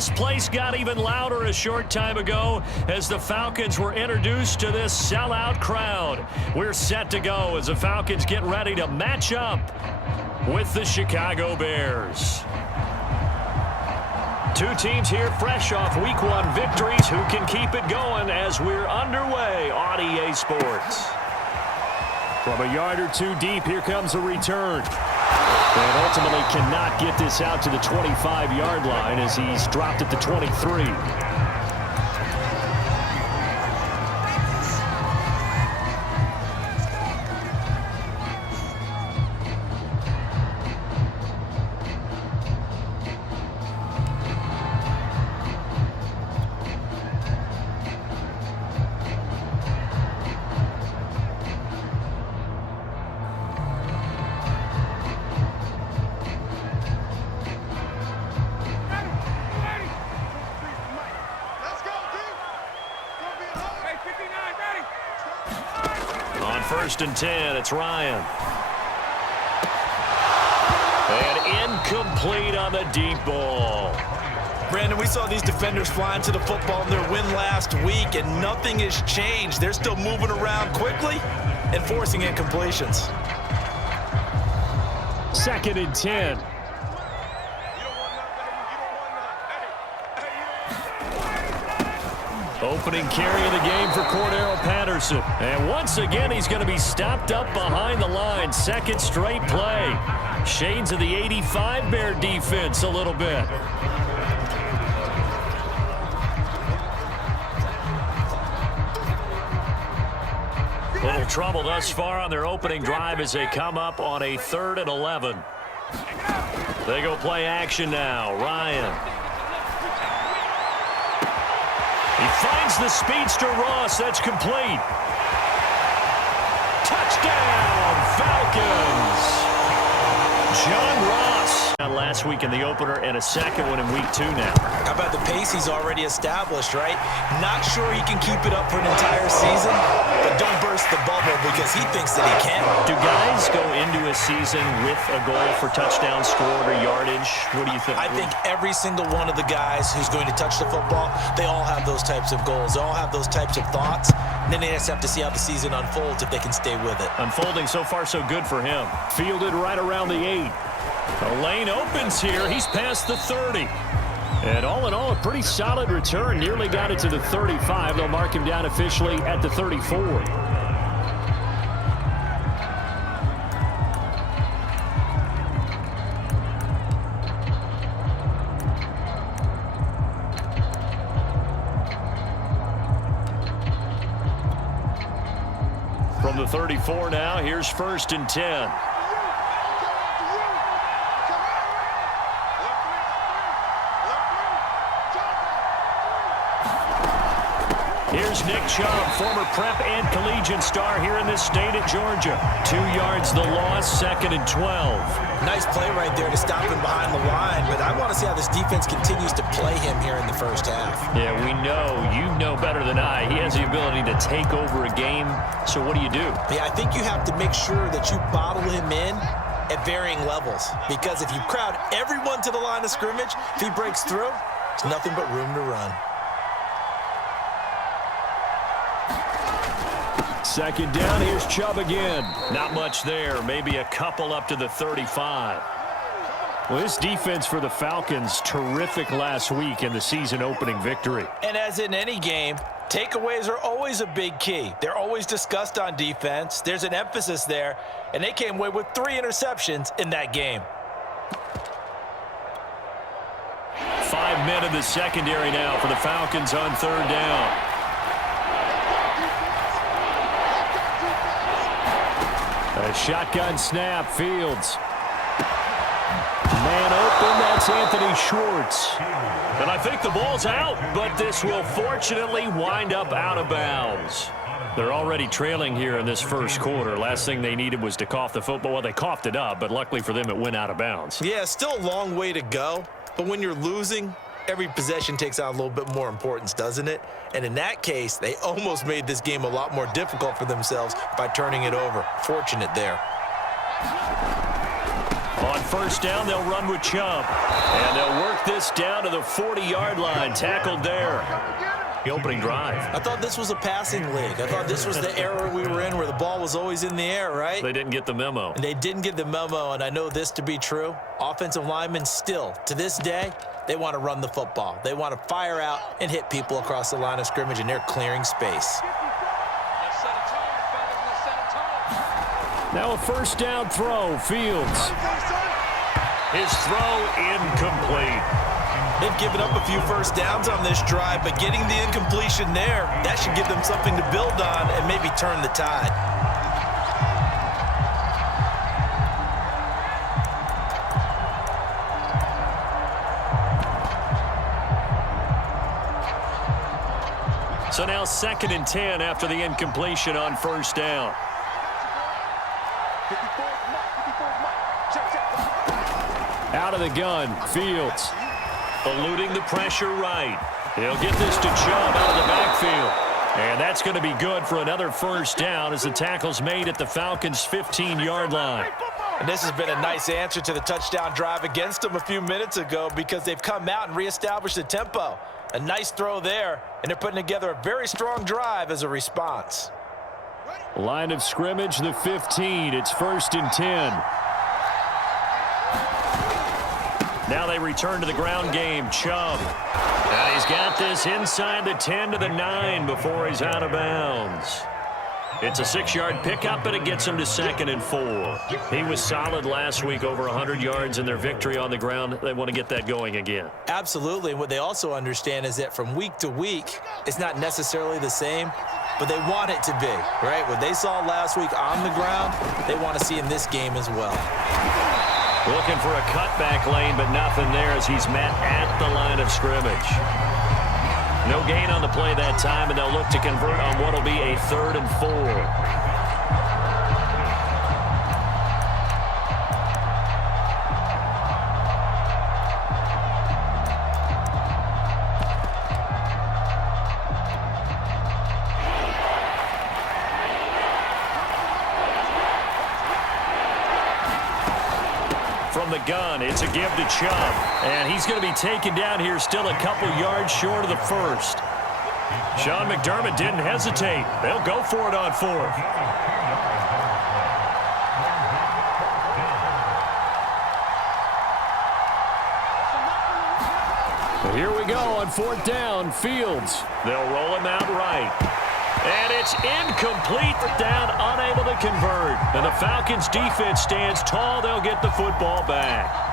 this place got even louder a short time ago as the Falcons were introduced to this sellout crowd. We're set to go as the Falcons get ready to match up with the Chicago Bears. Two teams here fresh off Week 1 victories. Who can keep it going as we're underway on EA Sports? From a yard or two deep, here comes a return. And ultimately cannot get this out to the 25-yard line as he's dropped at the 23. First and 10, it's Ryan. And incomplete on the deep ball. Brandon, we saw these defenders flying to the football in their win last week, and nothing has changed. They're still moving around quickly and forcing incompletions. Second and 10. Opening carry of the game for Cordero Patterson. And once again, he's going to be stopped up behind the line. Second straight play. Shades of the 85 Bear defense a little bit. Little trouble thus far on their opening drive as they come up on a 3rd and 11. They go play action now. Ryan. He finds the speedster Ross. That's complete. Touchdown, Falcons. John Ross. Last week in the opener and a second one in Week 2 now. How about the pace he's already established, right? Not sure he can keep it up for an entire season, but don't burst the bubble because he thinks that he can. Do guys go into a season with a goal for touchdown scored or yardage? What do you think? I think every single one of the guys who's going to touch the football, they all have those types of goals. They all have those types of thoughts. And then they just have to see how the season unfolds if they can stay with it. Unfolding so far so good for him. Fielded right around the 8. The lane opens here. He's past the 30. And all in all, a pretty solid return. Nearly got it to the 35. They'll mark him down officially at the 34. From the 34 now, here's 1st and 10. Here's Nick Chubb, former prep and collegiate star here in this state at Georgia. 2 yards the loss, 2nd and 12. Nice play right there to stop him behind the line, but I want to see how this defense continues to play him here in the first half. Yeah, we know. You know better than I. He has the ability to take over a game, so what do you do? Yeah, I think you have to make sure that you bottle him in at varying levels, because if you crowd everyone to the line of scrimmage, if he breaks through, there's nothing but room to run. Second down, here's Chubb again. Not much there, maybe a couple up to the 35. Well, this defense for the Falcons, terrific last week in the season-opening victory. And as in any game, takeaways are always a big key. They're always discussed on defense. There's an emphasis there, and they came away with 3 interceptions in that game. 5 men in the secondary now for the Falcons on 3rd down. A shotgun snap, Fields. Man open, that's Anthony Schwartz. And I think the ball's out, but this will fortunately wind up out of bounds. They're already trailing here in this first quarter. Last thing they needed was to cough the football. Well, they coughed it up, but luckily for them, it went out of bounds. Yeah, still a long way to go, but when you're losing, every possession takes on a little bit more importance, doesn't it? And in that case, they almost made this game a lot more difficult for themselves by turning it over. Fortunate there. On first down, they'll run with Chubb. And they'll work this down to the 40-yard line. Tackled there. The opening drive. I thought this was a passing league. I thought this was the era we were in where the ball was always in the air, right? They didn't get the memo. And they didn't get the memo, and I know this to be true. Offensive linemen still, to this day, they want to run the football. They want to fire out and hit people across the line of scrimmage, and they're clearing space. Now a first down throw, Fields. His throw incomplete. They've given up a few first downs on this drive, but getting the incompletion there, that should give them something to build on and maybe turn the tide. So now 2nd and 10 after the incompletion on first down. Out of the gun, Fields. Eluding the pressure right. He'll get this to Chubb out of the backfield. And that's going to be good for another first down as the tackle's made at the Falcons' 15-yard line. And this has been a nice answer to the touchdown drive against them a few minutes ago because they've come out and reestablished the tempo. A nice throw there, and they're putting together a very strong drive as a response. Line of scrimmage, the 15. It's 1st and 10. Now they return to the ground game. Chubb. And he's got this inside the 10 to the 9 before he's out of bounds. It's a 6-yard pickup, and it gets him to 2nd and 4. He was solid last week, over 100 yards in their victory on the ground. They want to get that going again. Absolutely. What they also understand is that from week to week, it's not necessarily the same, but they want it to be, right? What they saw last week on the ground, they want to see in this game as well. Looking for a cutback lane, but nothing there as he's met at the line of scrimmage. No gain on the play that time, and they'll look to convert on what will be a 3rd and 4. From the gun, it's a give to Chubb. And he's going to be taken down here still a couple yards short of the first. Sean McDermott didn't hesitate. They'll go for it on 4th. Well, here we go on 4th down. Fields. They'll roll him out right. And it's incomplete, down, unable to convert. And the Falcons defense stands tall. They'll get the football back.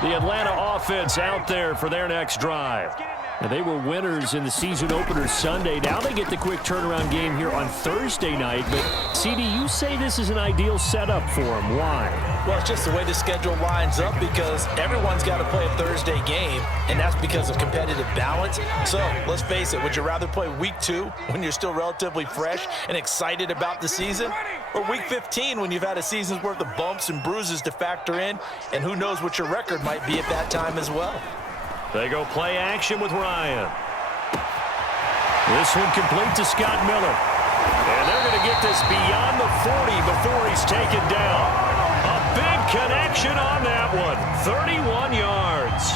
The Atlanta offense out there for their next drive. And they were winners in the season opener Sunday. Now they get the quick turnaround game here on Thursday night. But, CD, you say this is an ideal setup for them. Why? Well, it's just the way the schedule lines up because everyone's got to play a Thursday game, and that's because of competitive balance. So, let's face it, would you rather play week 2 when you're still relatively fresh and excited about the season? Or week 15 when you've had a season's worth of bumps and bruises to factor in, and who knows what your record might be at that time as well? They go play action with Ryan. This one complete to Scott Miller. And they're going to get this beyond the 40 before he's taken down. A big connection on that one. 31 yards.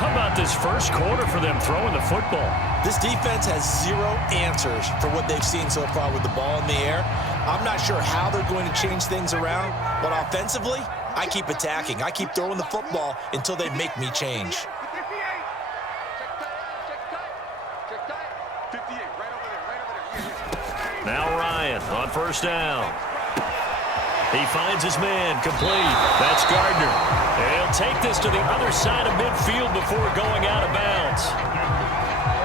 How about this first quarter for them throwing the football? This defense has zero answers for what they've seen so far with the ball in the air. I'm not sure how they're going to change things around, but offensively, I keep attacking. I keep throwing the football until they make me change. Now Ryan on first down. He finds his man, complete. That's Gardner. He'll take this to the other side of midfield before going out of bounds.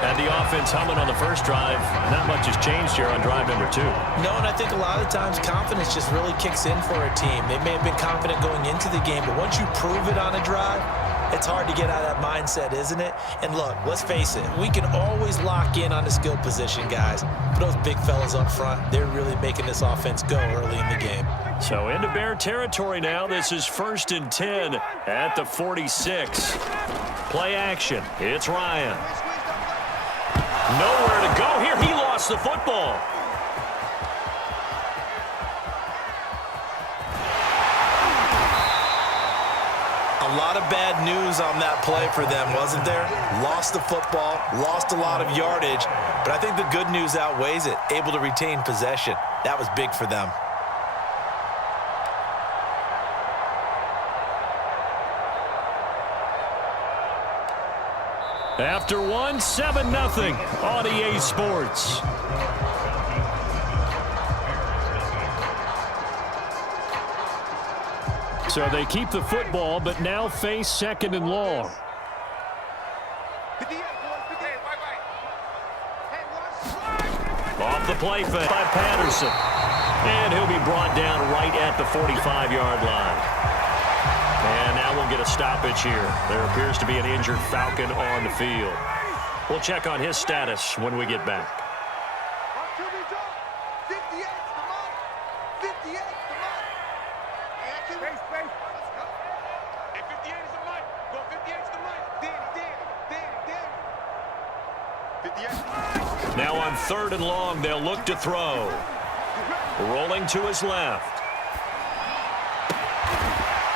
Had the offense humming on the first drive. Not much has changed here on drive number 2. No, and I think a lot of times confidence just really kicks in for a team. They may have been confident going into the game, but once you prove it on a drive, it's hard to get out of that mindset, isn't it? And look, let's face it, we can always lock in on the skill position, guys. But those big fellas up front, they're really making this offense go early in the game. So into Bear territory now. This is 1st and 10 at the 46. Play action. It's Ryan. Nowhere to go here. He lost the football. A lot of bad news on that play for them, wasn't there? Lost the football, lost a lot of yardage, but I think the good news outweighs it. Able to retain possession. That was big for them. After one, 7-0, on EA Sports. So they keep the football, but now face 2nd and long. Off the play fake by Patterson. And he'll be brought down right at the 45-yard line. And now we'll get a stoppage here. There appears to be an injured Falcon on the field. We'll check on his status when we get back. Now on 3rd and long, they'll look to throw. Rolling to his left.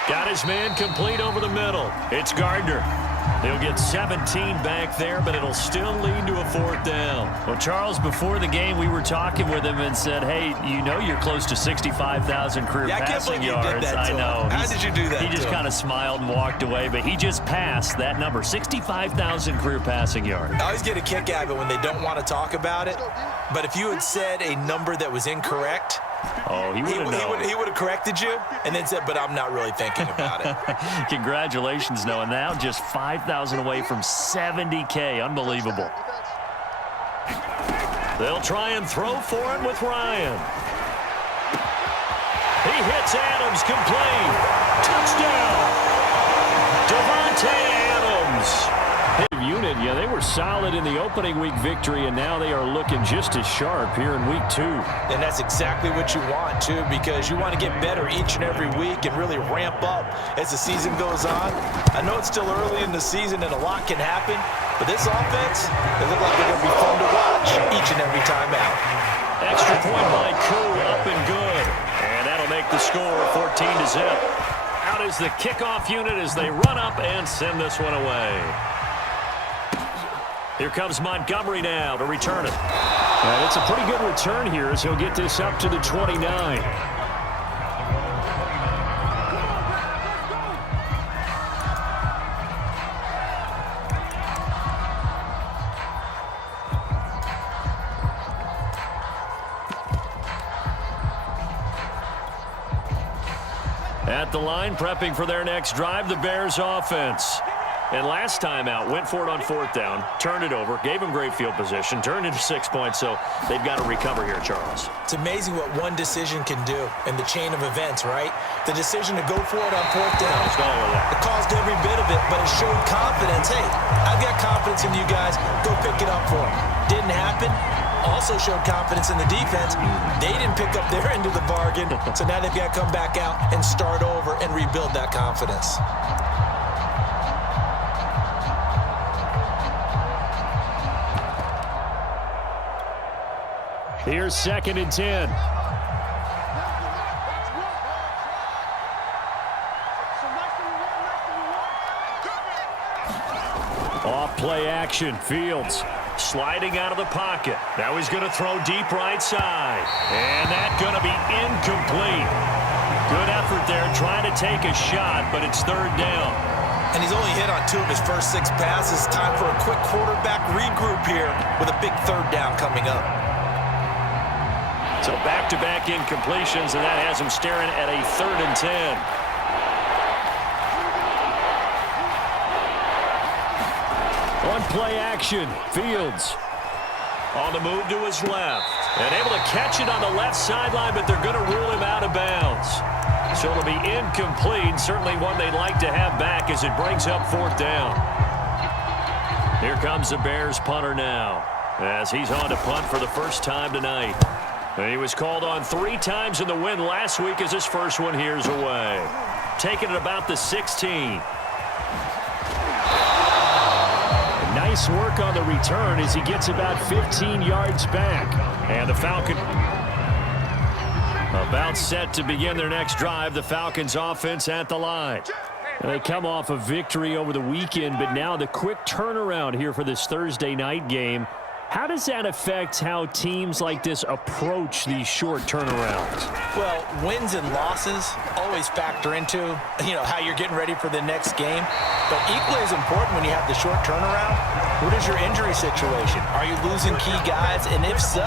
Got his man complete over the middle. It's Gardner. He'll get 17 back there, but it'll still lead to a 4th down. Well, Charles, before the game, we were talking with him and said, hey, you know you're close to 65,000 career passing yards. You did that to I know. him. How did you do that? He just kind of smiled and walked away, but he just passed that number, 65,000 career passing yards. I always get a kick out of it when they don't want to talk about it. But if you had said a number that was incorrect, oh, he would have corrected you and then said, but I'm not really thinking about it. Congratulations, Noah. Now just 5,000 away from 70K. Unbelievable. They'll try and throw for it with Ryan. He hits Adams, complete. Touchdown. Devontae Adams. Unit, yeah, they were solid in the opening week victory, and now they are looking just as sharp here in week 2. And that's exactly what you want, too, because you want to get better each and every week and really ramp up as the season goes on. I know it's still early in the season and a lot can happen, but this offense, they look like they're going to be fun to watch each and every time out. Extra point by Koo, up and good. And that'll make the score 14-0. Out is the kickoff unit as they run up and send this one away. Here comes Montgomery now to return it. And it's a pretty good return here as he'll get this up to the 29. At the line, prepping for their next drive, the Bears offense. And last time out, went for it on 4th down, turned it over, gave him great field position, turned into 6 points, so they've got to recover here, Charles. It's amazing what one decision can do in the chain of events, right? The decision to go for it on 4th down. It caused every bit of it, but it showed confidence. Hey, I've got confidence in you guys. Go pick it up for them. Didn't happen. Also showed confidence in the defense. They didn't pick up their end of the bargain, so now they've got to come back out and start over and rebuild that confidence. Here's 2nd and 10. Off play action. Fields sliding out of the pocket. Now he's going to throw deep right side. And that's going to be incomplete. Good effort there trying to take a shot, but it's 3rd down. And he's only hit on 2 of his first 6 passes. Time for a quick quarterback regroup here with a big 3rd down coming up. So back-to-back incompletions, and that has him staring at a 3rd and 10. On play action, Fields on the move to his left. And able to catch it on the left sideline, but they're going to rule him out of bounds. So it'll be incomplete, certainly one they'd like to have back as it brings up 4th down. Here comes the Bears punter now, as he's on to punt for the first time tonight. And he was called on 3 times in the win last week as his first one here's away. Taking it about the 16. Nice work on the return as he gets about 15 yards back. And the Falcon about set to begin their next drive. The Falcons offense at the line. They come off a victory over the weekend, but now the quick turnaround here for this Thursday night game. How does that affect how teams like this approach these short turnarounds? Well, wins and losses always factor into, how you're getting ready for the next game. But equally as important when you have the short turnaround, what is your injury situation? Are you losing key guys? And if so,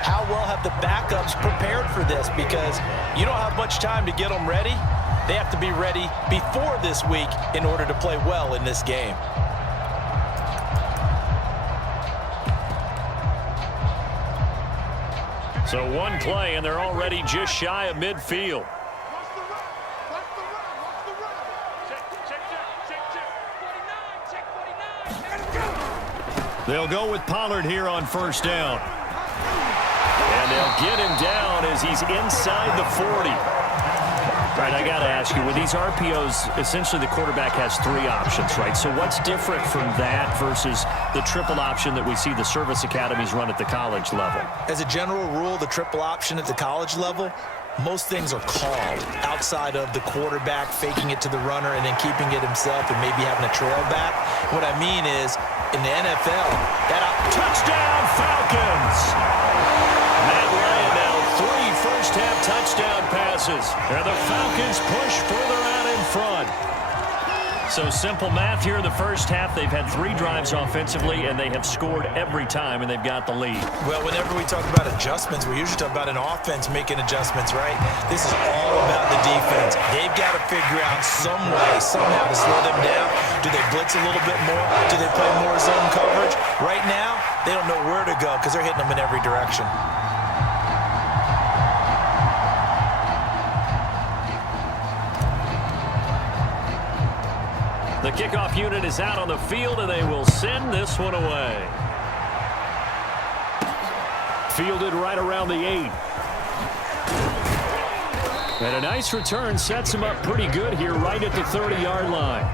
how well have the backups prepared for this? Because you don't have much time to get them ready. They have to be ready before this week in order to play well in this game. So one play, and they're already just shy of midfield. They'll go with Pollard here on first down. And they'll get him down as he's inside the 40. Right, I got to ask you, with these RPOs, essentially the quarterback has three options, right? So what's different from that versus the triple option that we see the service academies run at the college level? As a general rule, the triple option at the college level, most things are called outside of the quarterback faking it to the runner and then keeping it himself and maybe having a trail back. What I mean is, in the NFL, touchdown Falcons! Matt Ryan now 3 first-half touchdown passes. And the Falcons push further out in front. So simple math here in the first half. They've had 3 drives offensively, and they have scored every time, and they've got the lead. Well, whenever we talk about adjustments, we usually talk about an offense making adjustments, right? This is all about the defense. They've got to figure out some way, somehow to slow them down. Do they blitz a little bit more? Do they play more zone coverage? Right now, they don't know where to go because they're hitting them in every direction. The kickoff unit is out on the field, and they will send this one away. Fielded right around the 8. And a nice return sets him up pretty good here right at the 30-yard line.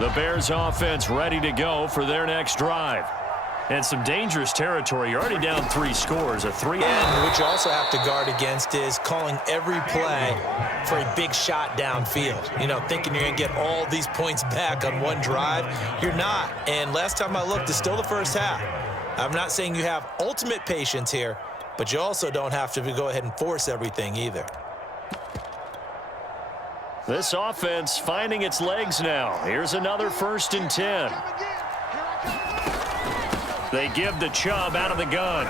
The Bears offense ready to go for their next drive. And some dangerous territory. You're already down 3 scores. A 3. And what you also have to guard against is calling every play for a big shot downfield. Thinking you're going to get all these points back on one drive. You're not. And last time I looked, it's still the first half. I'm not saying you have ultimate patience here, but you also don't have to go ahead and force everything either. This offense finding its legs now. Here's another 1st and 10. They give the Chubb out of the gun.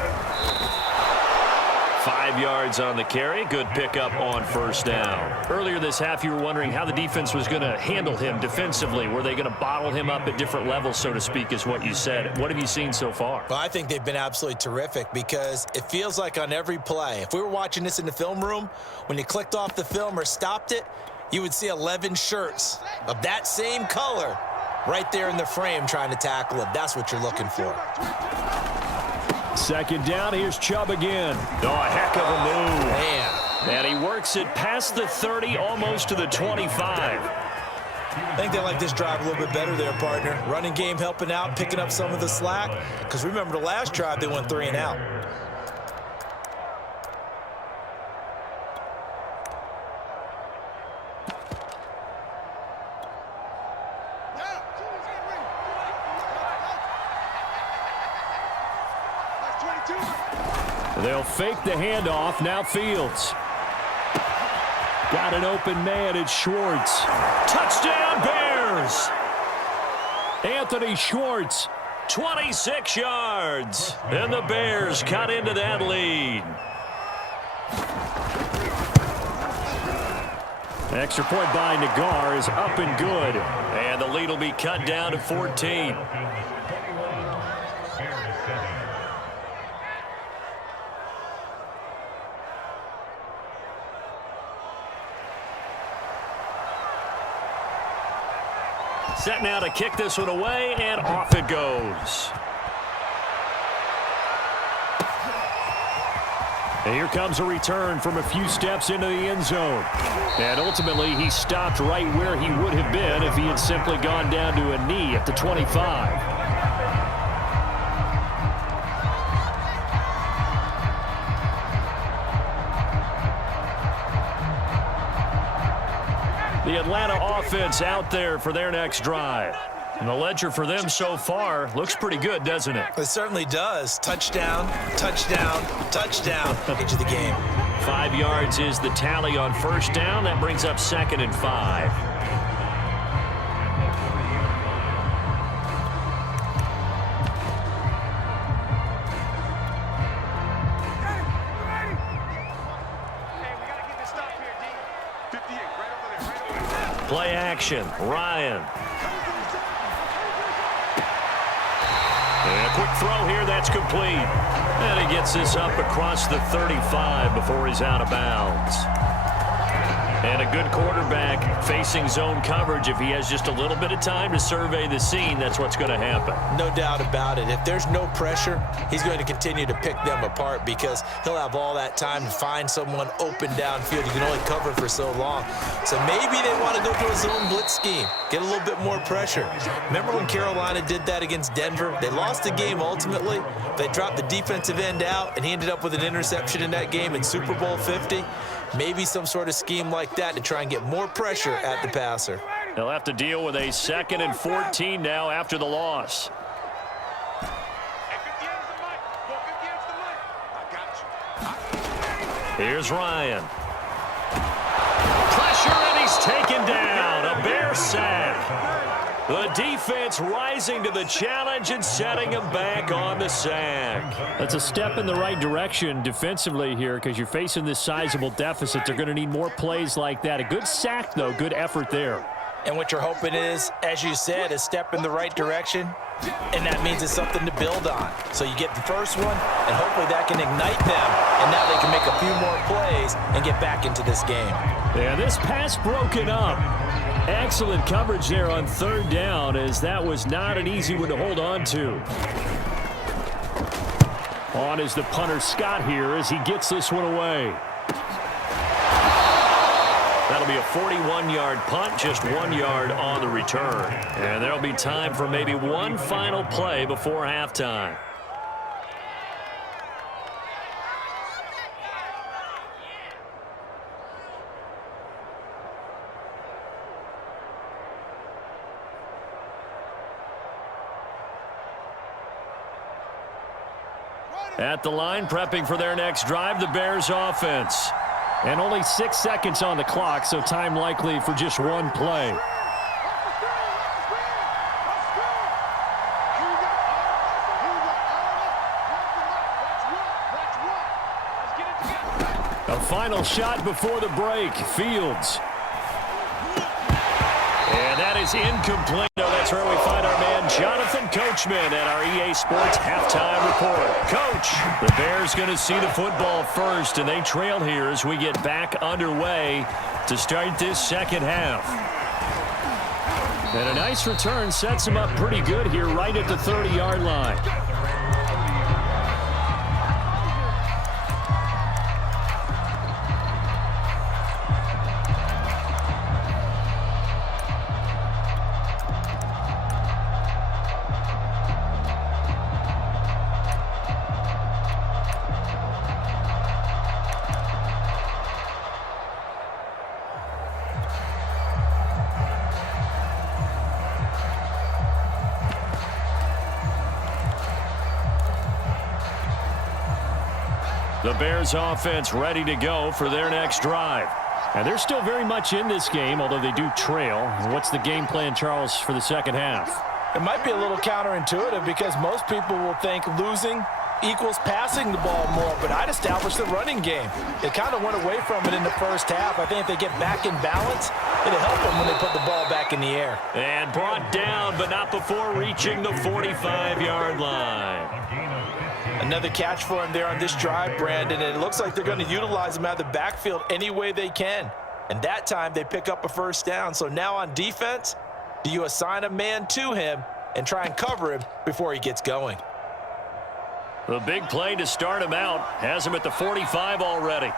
5 yards on the carry. Good pickup on first down. Earlier this half, you were wondering how the defense was going to handle him defensively. Were they going to bottle him up at different levels, so to speak, is what you said. What have you seen so far? Well, I think they've been absolutely terrific because it feels like on every play, if we were watching this in the film room, when you clicked off the film or stopped it, you would see 11 shirts of that same color right there in the frame trying to tackle him. That's what you're looking for. 2nd down, here's Chubb again. Oh, a heck of a move. Man. And he works it past the 30, almost to the 25. I think they like this drive a little bit better there, partner. Running game helping out, picking up some of the slack. Because remember, the last drive, they went 3 and out. They'll fake the handoff. Now Fields. Got an open man. It's Schwartz. Touchdown, Bears! Anthony Schwartz, 26 yards. And the Bears cut into that lead. Extra point by Nagar is up and good. And the lead will be cut down to 14. Set now to kick this one away, and off it goes. And here comes a return from a few steps into the end zone. And ultimately, he stopped right where he would have been if he had simply gone down to a knee at the 25. The Atlanta offense out there for their next drive. And the ledger for them so far looks pretty good, doesn't it? It certainly does. Touchdown, touchdown, touchdown. Age of the game. 5 yards is the tally on first down. That brings up 2nd and 5. Play action, Ryan. And a quick throw here, that's complete. And he gets this up across the 35 before he's out of bounds. And a good quarterback facing zone coverage. If he has just a little bit of time to survey the scene, that's what's going to happen. No doubt about it. If there's no pressure, he's going to continue to pick them apart because he'll have all that time to find someone open downfield. You can only cover for so long. So maybe they want to go to a zone blitz scheme, get a little bit more pressure. Remember when Carolina did that against Denver? They lost the game ultimately. They dropped the defensive end out, and he ended up with an interception in that game in Super Bowl 50. Maybe some sort of scheme like that to try and get more pressure at the passer. They'll have to deal with a 2nd and 14 now after the loss. Here's Ryan. Pressure, and he's taken down. A Bear sack. The defense rising to the challenge and setting him back on the sack. That's a step in the right direction defensively here because you're facing this sizable deficit. They're going to need more plays like that. A good sack, though. Good effort there. And what you're hoping is, as you said, a step in the right direction, and that means it's something to build on. So you get the first one, and hopefully that can ignite them, and now they can make a few more plays and get back into this game. Yeah, this pass broken up. Excellent coverage there on 3rd down, as that was not an easy one to hold on to. On is the punter Scott here as he gets this one away. That'll be a 41-yard punt, just 1 yard on the return. And there'll be time for maybe one final play before halftime. At the line, prepping for their next drive, the Bears offense. And only 6 seconds on the clock, so time likely for just one play. A final shot before the break. Fields. And that is incomplete. No, that's where we find our man Jonathan Coachman at our EA Sports halftime report. Coach, the Bears going to see the football first, and they trail here as we get back underway to start this second half. And a nice return sets them up pretty good here right at the 30-yard line. The Bears offense ready to go for their next drive. And they're still very much in this game, although they do trail. What's the game plan, Charles, for the second half? It might be a little counterintuitive because most people will think losing equals passing the ball more, but I'd establish the running game. They kind of went away from it in the first half. I think if they get back in balance, it'll help them when they put the ball back in the air. And brought down, but not before reaching the 45-yard line. Another catch for him there on this drive, Brandon, and it looks like they're going to utilize him out of the backfield any way they can. And that time they pick up a first down. So now on defense, do you assign a man to him and try and cover him before he gets going? The big play to start him out has him at the 45 already.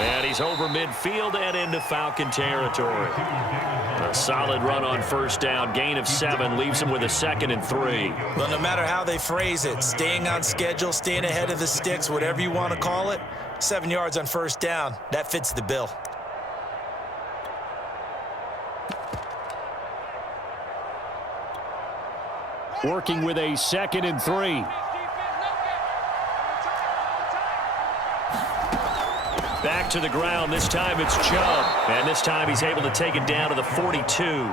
And he's over midfield and into Falcon territory. A solid run on first down. Gain of 7 leaves him with a 2nd and 3. Well, no matter how they phrase it, staying on schedule, staying ahead of the sticks, whatever you want to call it, 7 yards on first down, that fits the bill. Working with a 2nd and 3. Back to the ground. This time it's Chubb. And this time he's able to take it down to the 42.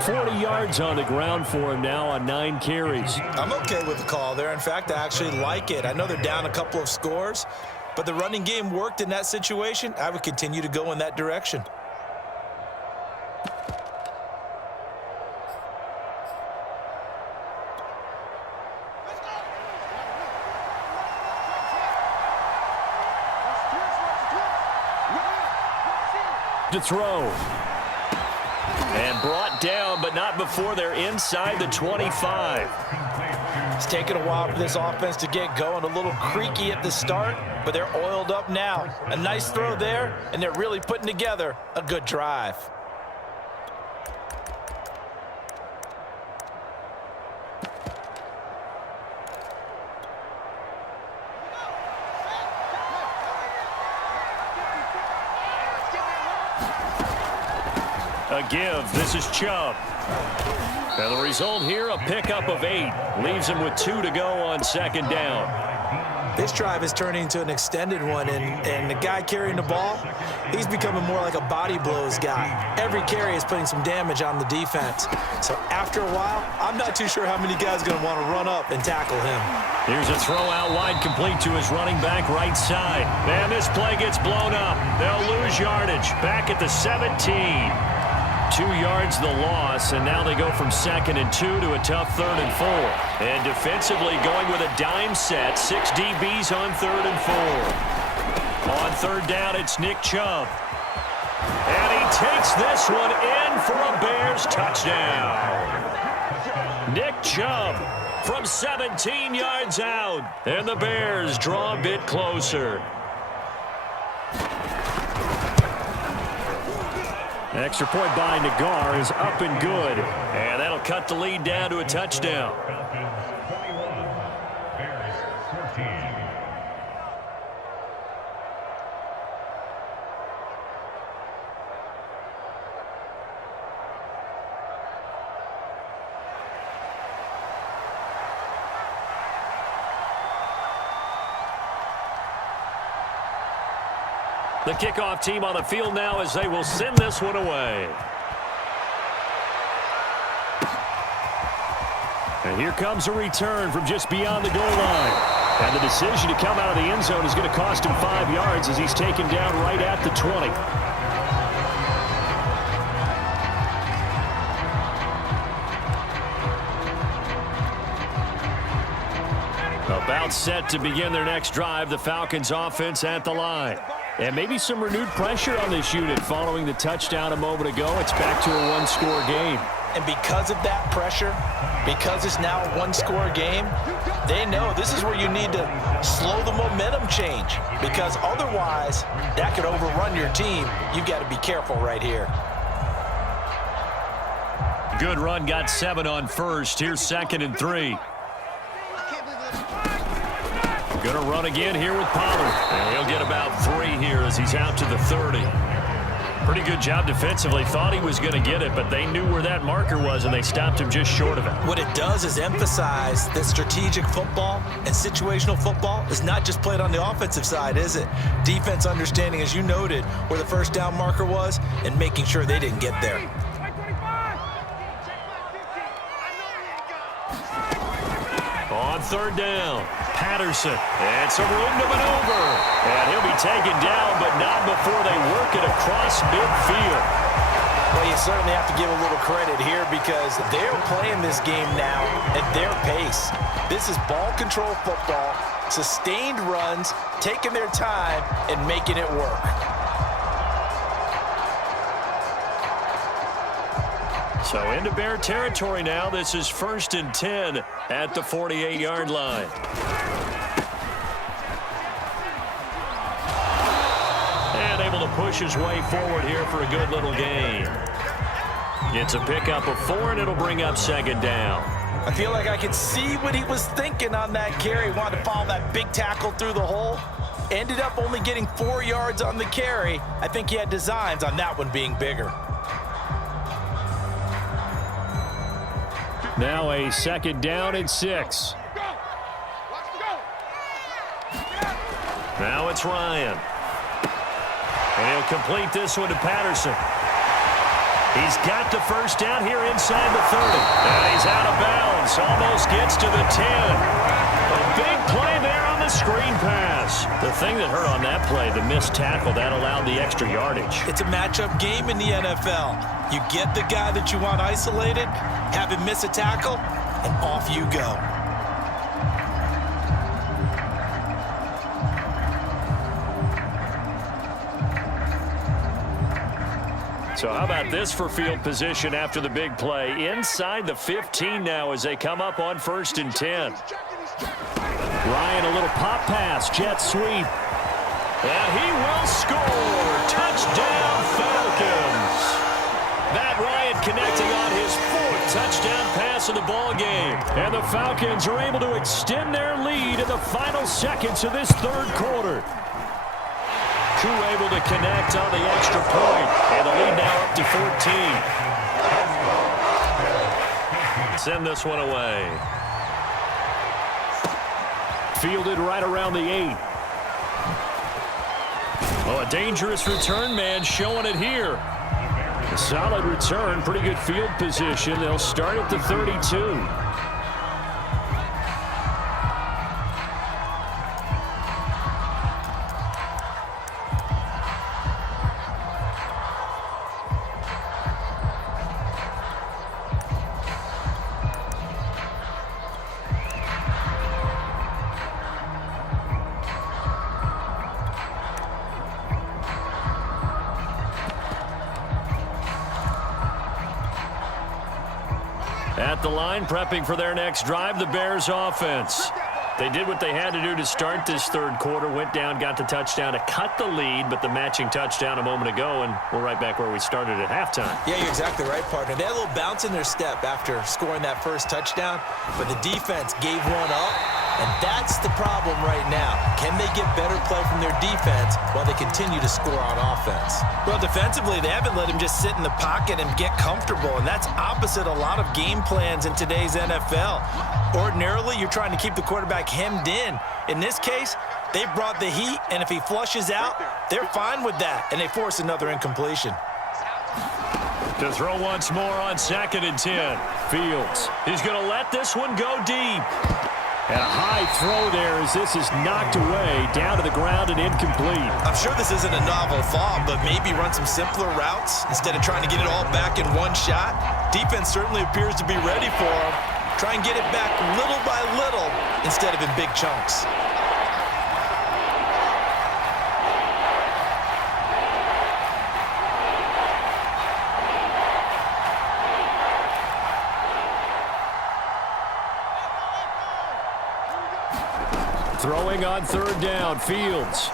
40 yards on the ground for him now on 9 carries. I'm okay with the call there. In fact, I actually like it. I know they're down a couple of scores, but the running game worked in that situation. I would continue to go in that direction. To throw. And brought down, but not before they're inside the 25. It's taken a while for this offense to get going. A little creaky at the start, but they're oiled up now. A nice throw there, and they're really putting together a good drive. A give. This is Chubb. And the result here, a pickup of 8. Leaves him with 2 to go on 2nd down. This drive is turning into an extended one, and the guy carrying the ball, he's becoming more like a body blows guy. Every carry is putting some damage on the defense. So after a while, I'm not too sure how many guys are going to want to run up and tackle him. Here's a throw out wide, complete to his running back right side. And this play gets blown up. They'll lose yardage. Back at the 17. 2 yards the loss, and now they go from 2nd and 2 to a tough 3rd and 4. And defensively going with a dime set, 6 DBs on 3rd and 4. On 3rd down, it's Nick Chubb. And he takes this one in for a Bears touchdown. Nick Chubb from 17 yards out, and the Bears draw a bit closer. Extra point by Nagar is up and good. And that'll cut the lead down to a touchdown. The kickoff team on the field now as they will send this one away. And here comes a return from just beyond the goal line. And the decision to come out of the end zone is going to cost him 5 yards as he's taken down right at the 20. About set to begin their next drive, the Falcons offense at the line. And maybe some renewed pressure on this unit following the touchdown a moment ago. It's back to a one-score game. And because of that pressure, because it's now a one-score game, they know this is where you need to slow the momentum change, because otherwise that could overrun your team. You've got to be careful right here. Good run, got 7 on first. Here's 2nd and 3. Going to run again here with Pollard. And he'll get about 3 here as he's out to the 30. Pretty good job defensively. Thought he was going to get it, but they knew where that marker was, and they stopped him just short of it. What it does is emphasize that strategic football and situational football is not just played on the offensive side, is it? Defense understanding, as you noted, where the first down marker was and making sure they didn't get there. On 3rd down, Patterson, and some room to maneuver. And he'll be taken down, but not before they work it across midfield. Well, you certainly have to give a little credit here because they're playing this game now at their pace. This is ball control football, sustained runs, taking their time and making it work. So into Bear territory now. This is 1st and 10 at the 48-yard line. And able to push his way forward here for a good little gain. It's a pickup of 4, and it'll bring up 2nd down. I feel like I could see what he was thinking on that carry. Wanted to follow that big tackle through the hole. Ended up only getting 4 yards on the carry. I think he had designs on that one being bigger. Now a 2nd down and 6. Now it's Ryan. And he'll complete this one to Patterson. He's got the 1st down here inside the 30. And he's out of bounds. Almost gets to the 10. A big play there on the screen pass. The thing that hurt on that play, the missed tackle, that allowed the extra yardage. It's a matchup game in the NFL. You get the guy that you want isolated, have him miss a tackle, and off you go. So how about this for field position after the big play? Inside the 15 now as they come up on 1st and 10. Ryan, a little pop pass, jet sweep. And he will score. Touchdown, Falcons. Matt Ryan connecting on his 4th touchdown pass of the ball game. And the Falcons are able to extend their lead in the final seconds of this 3rd quarter. Koo able to connect on the extra point. And the lead now up to 14. Send this one away. Fielded right around the 8. Oh, a dangerous return man showing it here. A solid return, pretty good field position. They'll start at the 32. At the line, prepping for their next drive, the Bears offense. They did what they had to do to start this 3rd quarter, went down, got the touchdown to cut the lead, but the matching touchdown a moment ago, and we're right back where we started at halftime. Yeah, you're exactly right, partner. They had a little bounce in their step after scoring that 1st touchdown, but the defense gave one up, and that's the problem right now. Can they get better play from their defense while they continue to score on offense? Well, defensively, they haven't let him just sit in the pocket and get comfortable, and that's opposite a lot of game plans in today's NFL. Ordinarily, you're trying to keep the quarterback hemmed in. In this case, they brought the heat, and if he flushes out, they're fine with that, and they force another incompletion. To throw once more on 2nd and 10. Fields. He's going to let this one go deep. And a high throw there as this is knocked away, down to the ground and incomplete. I'm sure this isn't a novel thought, but maybe run some simpler routes instead of trying to get it all back in one shot. Defense certainly appears to be ready for him. Try and get it back little by little instead of in big chunks. Throwing on 3rd down, Fields.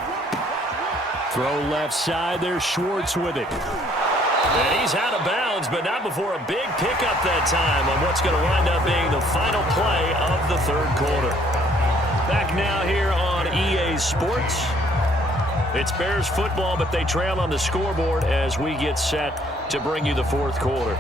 Throw left side, there's Schwartz with it. And he's out of bounds, but not before a big pickup that time on what's going to wind up being the final play of the 3rd quarter. Back now here on EA Sports. It's Bears football, but they trail on the scoreboard as we get set to bring you the 4th quarter.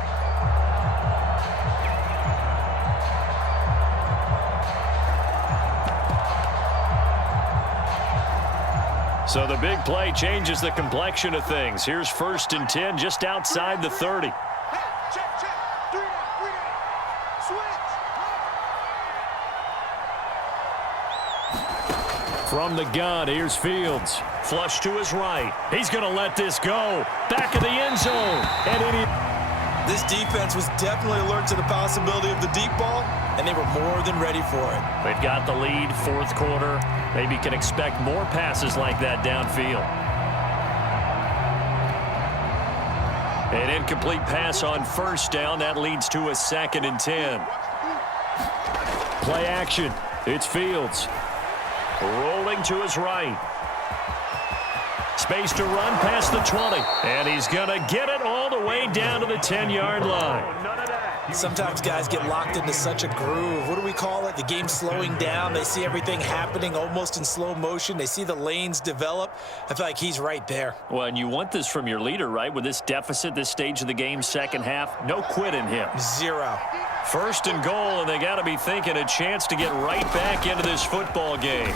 So the big play changes the complexion of things. Here's 1st and 10 just outside the 30. From the gun, here's Fields. Flush to his right. He's going to let this go. Back of the end zone. And this defense was definitely alert to the possibility of the deep ball, and they were more than ready for it. They've got the lead, 4th quarter. Maybe can expect more passes like that downfield. An incomplete pass on first down. That leads to a 2nd and 10. Play action. It's Fields. Rolling to his right. Space to run past the 20. And he's going to get it all the way down to the 10-yard line. Sometimes guys get locked into such a groove. What do we call it? The game's slowing down. They see everything happening almost in slow motion. They see the lanes develop. I feel like he's right there. Well, and you want this from your leader, right? With this deficit, this stage of the game, second half, no quit in him. 0. 1st and goal, and they got to be thinking a chance to get right back into this football game.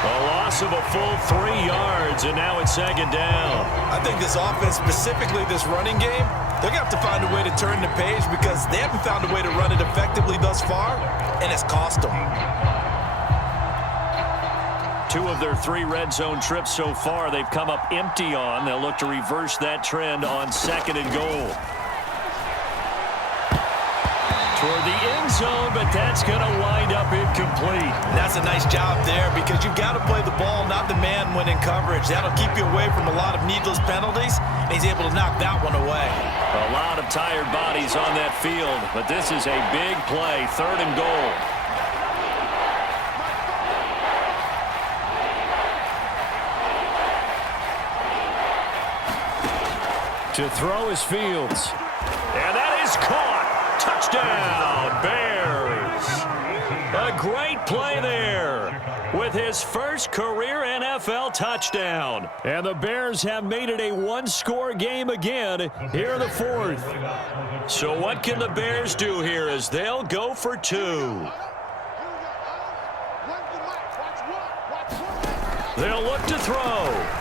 A loss of a full 3 yards, and now it's 2nd down. I think this offense, specifically this running game, they're going to have to find a way to turn the page because they haven't found a way to run it effectively thus far, and it's cost them. 2 of their 3 red zone trips so far, they've come up empty on. They'll look to reverse that trend on 2nd and goal. Toward the end zone, but that's going to wind up incomplete. That's a nice job there because you've got to play the ball, not the man when in coverage. That'll keep you away from a lot of needless penalties, and he's able to knock that one away. A lot of tired bodies on that field, but this is a big play, 3rd and goal. To throw is Fields. And that is caught. Touchdown, Bears. A great play there with his first career NFL touchdown. And the Bears have made it a 1-score game again here in the 4th. So what can the Bears do here as they'll go for 2? They'll look to throw.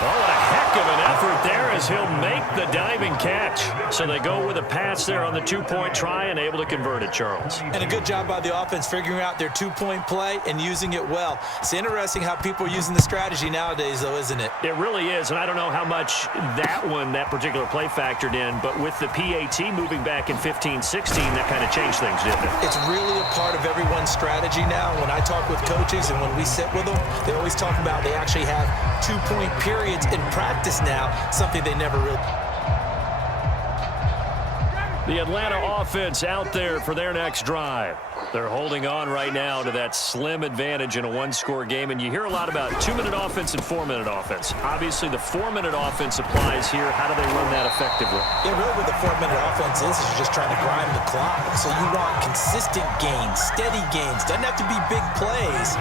Oh, what a heck of an effort there as he'll make the diving catch. So they go with a pass there on the 2-point try and able to convert it, Charles. And a good job by the offense figuring out their 2-point play and using it well. It's interesting how people are using the strategy nowadays, though, isn't it? It really is, and I don't know how much that particular play factored in, but with the PAT moving back in 15-16, that kind of changed things, didn't it? It's really a part of everyone's strategy now. When I talk with coaches and when we sit with them, they always talk about they actually have 2-point periods in practice now, something they never really. The Atlanta offense out there for their next drive. They're holding on right now to that slim advantage in a 1-score game, and you hear a lot about 2-minute offense and 4-minute offense. Obviously, the 4-minute offense applies here. How do they run that effectively? Yeah, really what the 4-minute offense is you're just trying to grind the clock. So you want consistent gains, steady gains. Doesn't have to be big plays,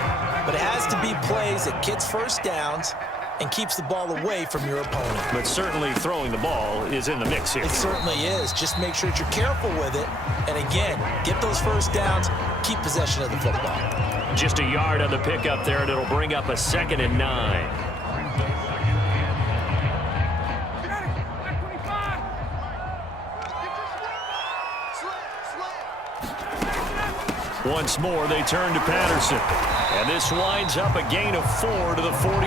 but it has to be plays that gets first downs and keeps the ball away from your opponent. But certainly throwing the ball is in the mix here. It certainly is. Just make sure that you're careful with it. And again, get those first downs, keep possession of the football. Just a yard on the pickup there, and it'll bring up a 2nd and 9. Once more, they turn to Patterson. And this winds up a gain of 4 to the 41.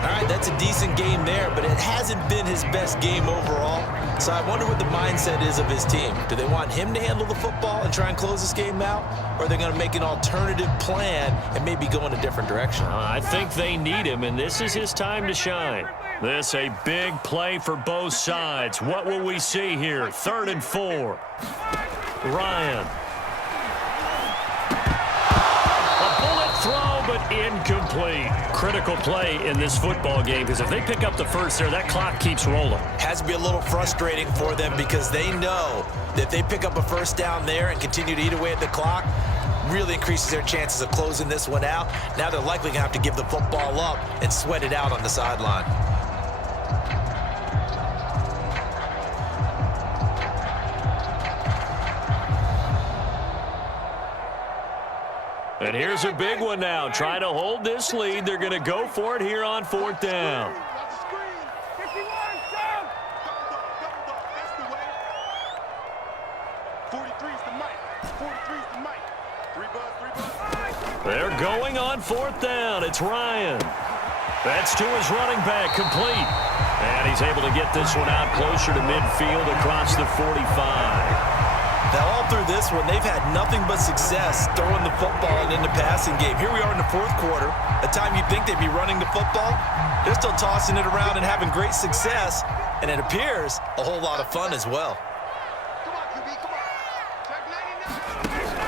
All right, that's a decent game there, but it hasn't been his best game overall. So I wonder what the mindset is of his team. Do they want him to handle the football and try and close this game out? Or are they going to make an alternative plan and maybe go in a different direction? I think they need him, and this is his time to shine. This a big play for both sides. What will we see here? 3rd and 4. Ryan. Throw, but incomplete. Critical play in this football game because if they pick up the first there, that clock keeps rolling. Has to be a little frustrating for them because they know that if they pick up a first down there and continue to eat away at the clock, really increases their chances of closing this one out. Now they're likely going to have to give the football up and sweat it out on the sideline. And here's a big one now. Trying to hold this lead. They're going to go for it here on 4th down. They're going on 4th down. It's Ryan. That's to his running back, complete. And he's able to get this one out closer to midfield across the 45. Now, all through this one, they've had nothing but success throwing the football and in the passing game. Here we are in the fourth quarter, a time you'd think they'd be running the football. They're still tossing it around and having great success, and it appears a whole lot of fun as well.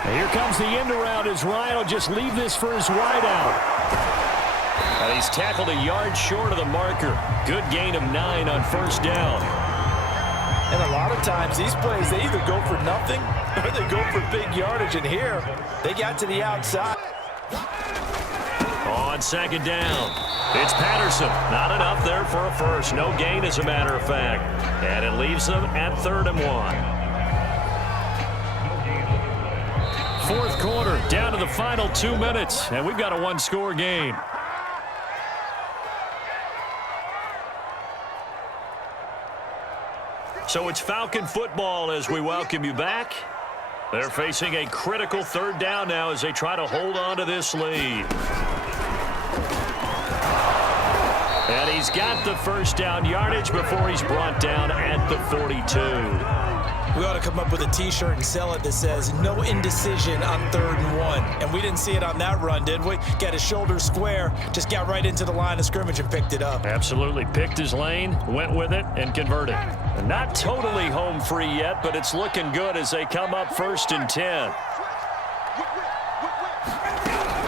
And here comes the end around as Ryan will just leave this for his wideout. And he's tackled a yard short of the marker. Good gain of 9 on first down. And a lot of times, these plays, they either go for nothing or they go for big yardage. And here, they got to the outside. On second down, it's Patterson. Not enough there for a first. No gain, as a matter of fact. And it leaves them at 3rd and 1. Fourth quarter, down to the final 2 minutes, and we've got a one-score game. So it's Falcon football as we welcome you back. They're facing a critical 3rd down now as they try to hold on to this lead. And he's got the first down yardage before he's brought down at the 42. We ought to come up with a T-shirt and sell it that says, no indecision on 3rd and 1. And we didn't see it on that run, did we? Got his shoulders square, just got right into the line of scrimmage and picked it up. Absolutely. Picked his lane, went with it, and converted. And not totally home free yet, but it's looking good as they come up 1st and 10.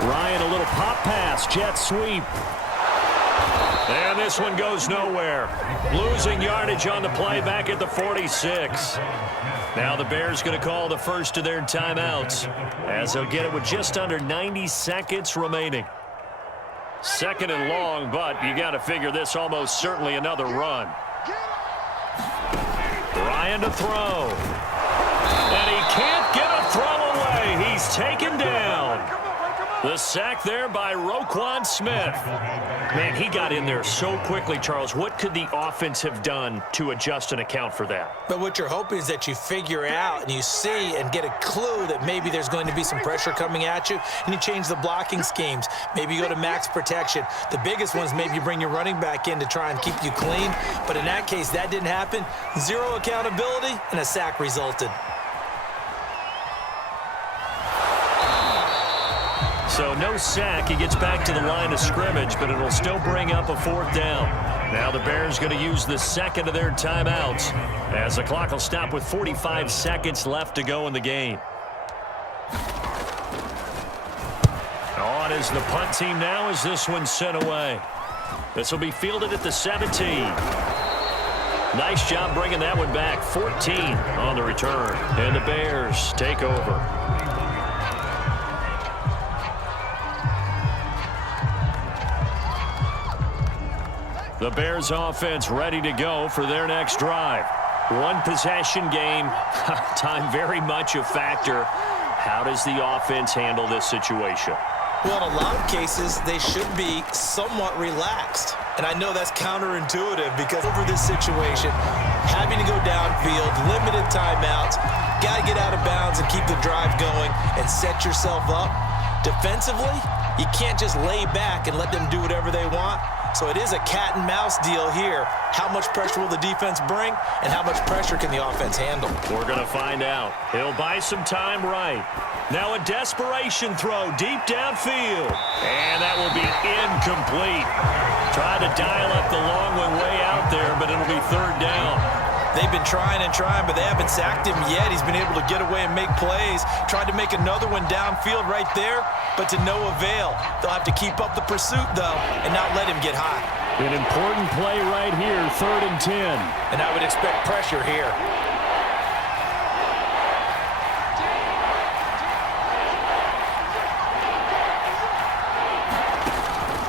Ryan, a little pop pass, jet sweep. And this one goes nowhere. Losing yardage on the play back at the 46. Now the Bears going to call the first of their timeouts as they'll get it with just under 90 seconds remaining. 2nd and long, but you got to figure this almost certainly another run. Ryan to throw. And he can't get a throw away. He's taken down. The sack there by Roquan Smith. Man, he got in there so quickly, Charles. What could the offense have done to adjust and account for that? But what you're hoping is that you figure out and you see and get a clue that maybe there's going to be some pressure coming at you, and you change the blocking schemes. Maybe you go to max protection. The biggest ones, maybe you bring your running back in to try and keep you clean. But in that case, that didn't happen. 0 accountability, and a sack resulted. So no sack. He gets back to the line of scrimmage, but it'll still bring up a 4th down. Now the Bears going to use the 2nd of their timeouts as the clock will stop with 45 seconds left to go in the game. On is the punt team now as this one's sent away. This will be fielded at the 17. Nice job bringing that one back. 14 on the return. And the Bears take over. The Bears offense ready to go for their next drive. One possession game. Time very much a factor. How does the offense handle this situation? Well, in a lot of cases, they should be somewhat relaxed. And I know that's counterintuitive because over this situation, having to go downfield, limited timeouts, got to get out of bounds and keep the drive going and set yourself up. Defensively, you can't just lay back and let them do whatever they want. So it is a cat and mouse deal here. How much pressure will the defense bring, and how much pressure can the offense handle? We're going to find out. He'll buy some time right. Now a desperation throw deep downfield. And that will be incomplete. Tried to dial up the long one way out there, but it'll be 3rd down. They've been trying and trying, but they haven't sacked him yet. He's been able to get away and make plays. Tried to make another one downfield right there, but to no avail. They'll have to keep up the pursuit, though, and not let him get hot. An important play right here, 3rd and 10. And I would expect pressure here.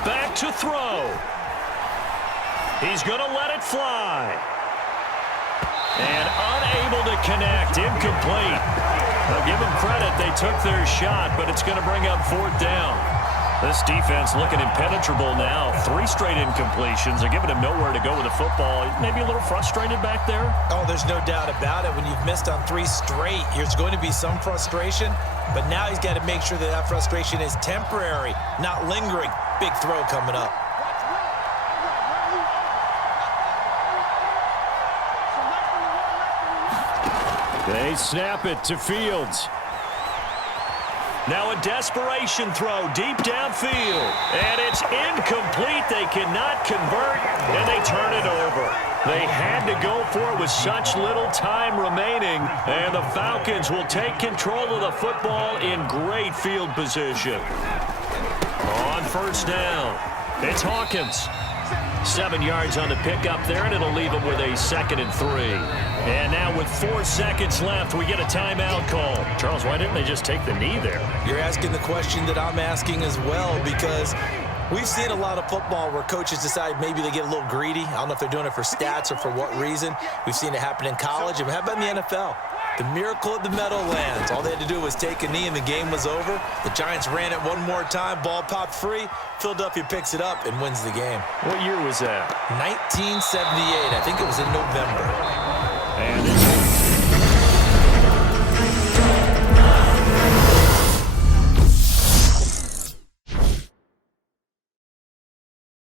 Back to throw. He's going to let it fly. And unable to connect, incomplete. I'll give them credit, they took their shot, but it's going to bring up 4th down. This defense looking impenetrable now. 3 straight incompletions. They're giving him nowhere to go with the football. Maybe a little frustrated back there. Oh, there's no doubt about it. When you've missed on 3 straight, there's going to be some frustration, but now he's got to make sure that that frustration is temporary, not lingering. Big throw coming up. They snap it to Fields. Now a desperation throw deep downfield. And it's incomplete. They cannot convert, and they turn it over. They had to go for it with such little time remaining, and the Falcons will take control of the football in great field position. On first down, it's Hawkins. 7 yards on the pickup there, and it'll leave him with a 2nd and 3. And now with 4 seconds left, we get a timeout call. Charles, why didn't they just take the knee there? You're asking the question that I'm asking as well, because we've seen a lot of football where coaches decide maybe they get a little greedy. I don't know if they're doing it for stats or for what reason. We've seen it happen in college, and how about in the NFL? The miracle at the Meadowlands. All they had to do was take a knee and the game was over. The Giants ran it one more time. Ball popped free. Philadelphia picks it up and wins the game. What year was that? 1978. I think it was in November. And